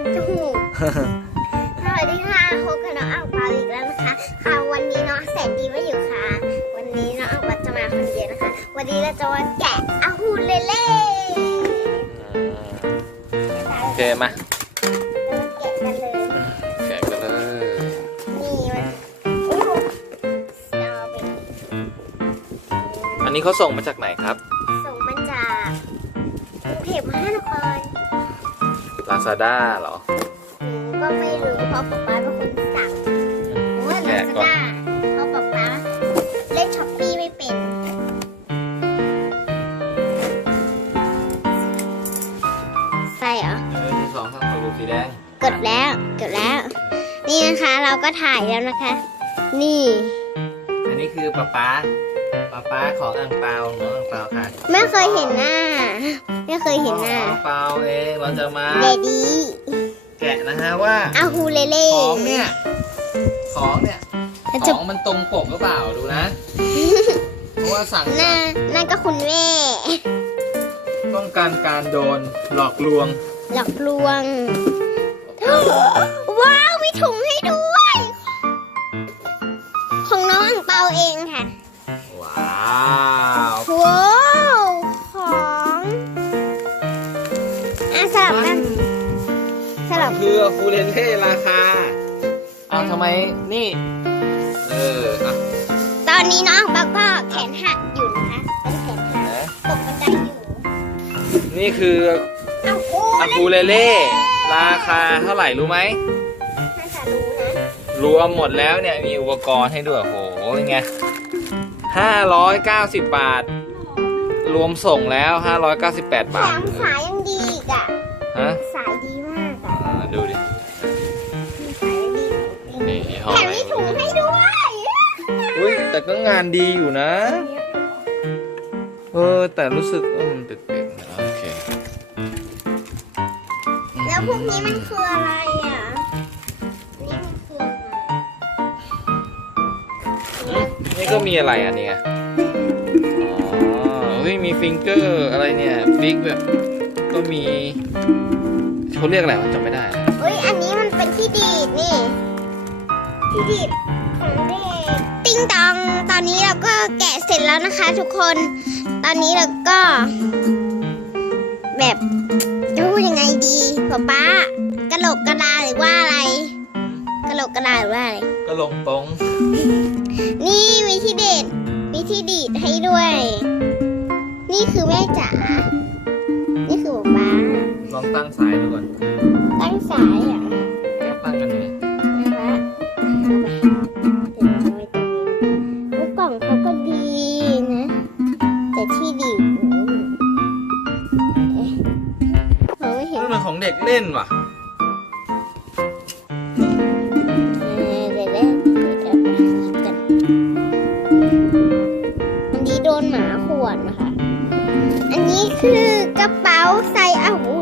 นจมูกสวัสดีค่ะพบกับน้องอ่างเปาอีกแล้วนะคะ ค่ะวันนี้น้องแสนดีไม่อยู่ค่ะ วันนี้น้องอ่างเปาจะมาคนเดียวนะคะ วันนี้เราจะมาแกะอาหูเล่เล่โอเคมาเรามาแกะกันเลยแกะกันเลยนี่มันโอ้โหสตรอเบอรี่อันนี้เขาส่งมาจากไหนครับ ส่งมาจากกรุงเทพมหานคร Lazada เหรอ หนูก็ไม่รู้เพราะป๊าป๊าเป็นคนสั่งหนูว่าลาแกะซาก่อน ด้าเพราะป๊าป๊าเล่นช้อปปี้ไม่เป็น ใส่เหรอหนึ่งสองสามกดสีแดงกดแล้ว กดแล้ว นี่นะคะเราก็ถ่ายแล้วนะคะ นี่ อันนี้คือป๊าป๊า ป๊าป๊าของอ่างเปาน้องอ่างเปาค่ะไม่เคยเห็นหน้า ไม่เคยเห็นหน้าของอ่างเปาเองเราจะมาเดดี้แกะนะฮะว่าอาฮูเลเล่ของเนี่ยของเนี่ยแล้วขจะองมันตรงปกหรือเปล่าดูนะเพราะว่าสั่งหน้านั่นก็คุณแม่ป้องกันการโดนหลอกลวง หลอกลวง ว้าวมีถุงให้ด้วย ฟูเลเล่ราคาอ้าวทำไมนี่ เอออะตอนนี้น้องอ่างเปาก็แขนหักอยู่นะคะเป็นแขนหักนะตกบันไดอยู่นี่คืออ้าวโอ้อะฟูเลเล่ราคาเท่าไหร่รู้ไหมน่าจะรู้นะรวมหมดแล้วเนี่ยมีอุปกรณ์ให้ด้วยโหเป็นไงห้าร้อยเก้าสิบบาท รวมส่งแล้วห้าร้อยเก้าสิบแปดแถบาทมสายยังดีอีกอะฮะ แต่ก็งานดีอยู่นะ เออ แต่รู้สึกว่ามันติดๆนะโอเคแล้วพวกนี้มันคืออะไรอะ นี่มันคืออะไรอืมนี่ก็มีอะไรอะเนี่ยอ๋อเฮ้ยมีฟิงเกอร์อะไรเนี่ยบิ๊กแบบก็มีเขาเรียกอะไรวะจำไม่ได้เฮ้ยอันนี้มันเป็นที่ดีดนี่ ที่ดีดของเด็กติ้ งตองตอนนี้เราก็แกะเสร็จแล้วนะคะ ทุกคน ตอนนี้เราก็ แบบจะพูดยังไงดีป๊าป๊ากระโหลกกระลาหรือว่าอะไรกระโหลกกระลาหรือว่าอะไรก็ลงตรงนี่มีที่เด็ดมีที่ดีดให้ด้วย นี่คือแม่จ๋านี่คือป๊าลองตั้งสายดูก่อนป๊าตั้งสายอะตั้งกันยังไงนะคะ เด็กเล่นว่ะเออเดี๋ยวเดี๋ยวเดี๋ยวเอาไปหยิบกันอันนี้โดนหมาข่วนนะคะ อันนี้คือกระเป๋าใส่อาหู